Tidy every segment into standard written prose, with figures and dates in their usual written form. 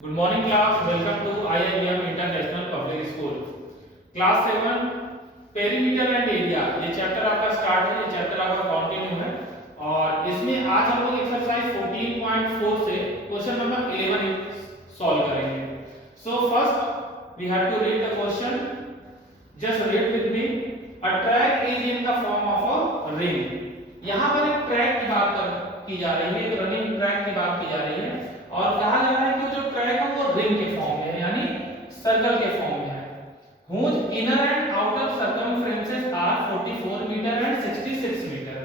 Good morning class, welcome to IIM International Public School. Class 7 perimeter and area ये chapter आपका start है, ये chapter आपका continue है और इसमें आज हम लोग एक्सरसाइज 14.4 से क्वेश्चन नंबर 11 सॉल्व करेंगे. So first we have to read the question. Just read with me. A track is in the form of a ring. यहाँ पर एक ट्रैक की बात की जा रही है, एक रनिंग ट्रैक की बात की जा रही है और कहा जा रहा है कि जो ट्रैक है वो रिंग के फॉर्म में है यानी सर्कल के फॉर्म में है. whose inner and outer circumferences are 44 metre and 66 metre.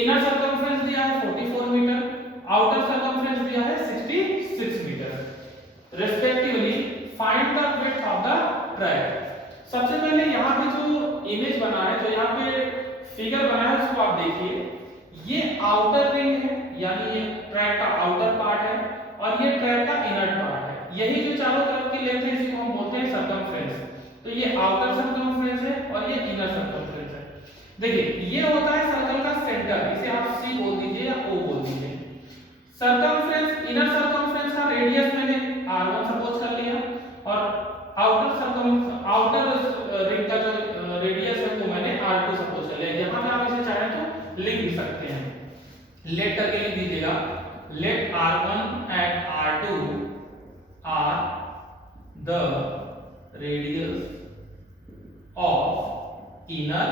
Inner circumference दिया है 44 मीटर, आउटर सर्कमफ्रेंस दिया है 66 metre. Respectively find the width of the track. सबसे पहले यहाँ पे जो इमेज बना है, जो यहाँ पे फिगर बना है उसको आप देखिए. ये आउटर रिंग है यानी ये ट्रैक का आउटर पार्ट है और ये ट्रैक का इनर पार्ट है. यही जो चारों तरफ की लेंथ है इसको हम बोलते हैं सर्कमफ्रेंस. तो ये आउटर सर्कमफ्रेंस है और ये इनर सर्कमफ्रेंस है. देखिए ये होता है सर्कल का सेंटर, इसे आप सी बोल दीजिए या ओ बोल दीजिए. सर्कमफ्रेंस, इनर सर्कमफ्रेंस का रेडियस मैंने r1 सपोज कर लिया और आउटर रिंग का जो रेडियस है वो मैंने r2 सपोज कर लिया. यहां पे आप इसे चाहे तो लिख भी सकते हैं. लेट करके लिख दीजिएगा. Let r1 and r2 are the radius of inner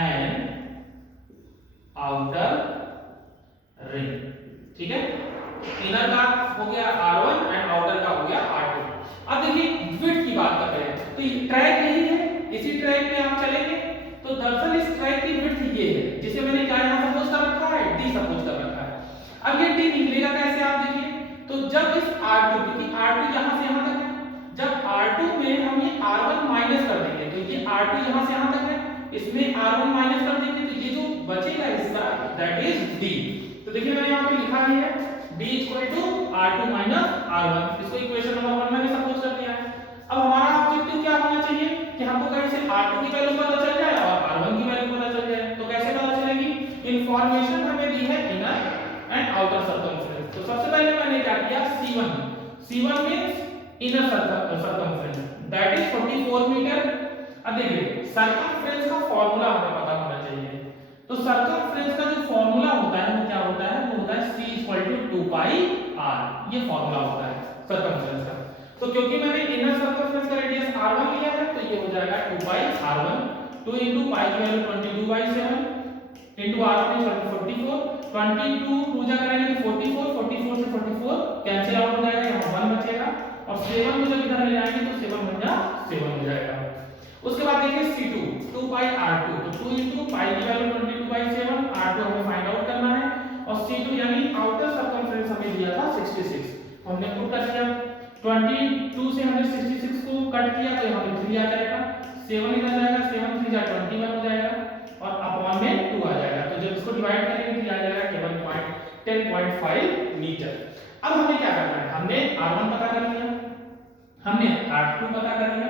and outer ring. ठीक है, इनर का हो गया r1 एंड आउटर का हो गया r2. अब देखिए विड्थ की बात कर रहे हैं तो ट्रैक यही है, इसी ट्रैक पे आप चलेंगे तो दरअसल इस ट्रैक की विड्थ ये है जिसे मैंने क्या यहां सपोज कर रखा है, d सपोज कर रखा है. अब ये d निकलेगा कैसे आप देखिए. तो जब इस r2, क्योंकि r2 यहां से यहां तक है, जब r2 में हम ये r1 माइनस कर देंगे तो ये r2 यहां से यहां तक है, इसमें r1 माइनस कर देंगे तो ये जो बचेगा हिस्सा दैट इज d. तो देखिए मैंने यहां पे लिखा ही है d r2 r1. इसको इक्वेशन नंबर 1 मैंने सपोज कर दिया है. अब हमारा ऑब्जेक्टिव क्या होना चाहिए कि हमको कहीं से r2 की वैल्यू पता चल जाए और r1 की वैल्यू पता चल जाए. तो कैसे पता चलेगी. इंफॉर्मेशन हमें दी है इनर एंड आउटर सर्कमफ्रेंस. तो सबसे पहले मैंने क्या किया C1 means inner circumference that is 44 metre. अब देखिए सर्कमफ्रेंस का फार्मूला हमें पता होना चाहिए. तो सर्कमफ्रेंस का जो फार्मूला होता है वो क्या होता है, वो होता है C 2 pi r. ये फार्मूला होता है सर्कमफ्रेंस का. तो क्योंकि मैंने इनर सर्कमफ्रेंस का रेडियस r1 लिया है तो ये हो जाएगा 2 pi r1. 2 into pi की वैल्यू 22/7 into r1 is 44. 22 पूजा करेंगे तो 44 से 44 कैंसिल आउट हो जाएगा, यहाँ 1 बचेगा और 7 को जब इधर ले जाएंगे तो 7 हो जाएगा. उसके बाद देखिए C2 2 pi r2. तो 2 into pi की वैल्यू 22/7, r2 हमें फाइंड आउट करना है और C2 यानी आउटर सर्कमफ्रेंस हमें दिया था 66. हमने पुट कर दिया. 22 से हमने 66 को कट किया तो यहाँ पे 3 आ जाएगा, 7 इधर जाएगा, 7 3 जा 21 हो जाएगा और अपॉन में 2 आ जाएगा. तो जब इसको डिवाइड करेंगे तो आ जाएगा 10.5 मीटर. अब हमें क्या करना है, हमने r1 पता कर लिया, हमने r2 पता कर लिया.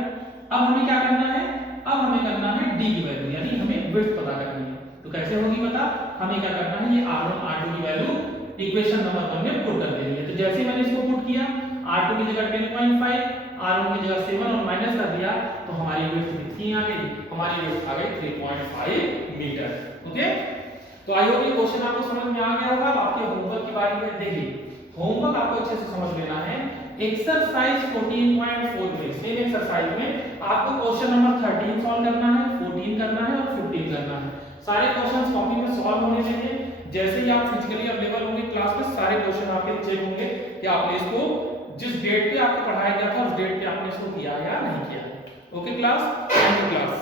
अब हमें क्या करना है, अब हमें करना है d की वैल्यू यानी हमें विड्थ पता करनी है. तो कैसे होगी पता, हमें क्या करना है, ये r1 r2 की वैल्यू इक्वेशन नंबर 1 में पुट कर देनी है. तो जैसे मैंने इसको पुट किया r2 की जगह 10.5, r1 की जगह 7 और माइनस कर दिया तो हमारी विड्थ कितनी आ गई, हमारी विड्थ आ गई 3.5 मीटर. ओके, तो आई होप ये क्वेश्चन आपको समझ में आ गया होगा. अब आपके होमवर्क की बारी है. देखिए होमवर्क आपको अच्छे से समझ लेना है. एक्सरसाइज 14.4 में सेम एक्सरसाइज में आपको क्वेश्चन नंबर 13 सॉल्व करना है, 14 करना है और 15 करना है. सारे क्वेश्चंस कॉपी में सॉल्व होने चाहिए. जैसे ही आप फिजिकली अवेलेबल होंगे क्लास में सारे क्वेश्चन आपके चेक होंगे कि आपने इसको जिस डेट पे आपको पढ़ाया गया था उस डेट पे आपने इसको किया या नहीं किया. Okay class, thank you class.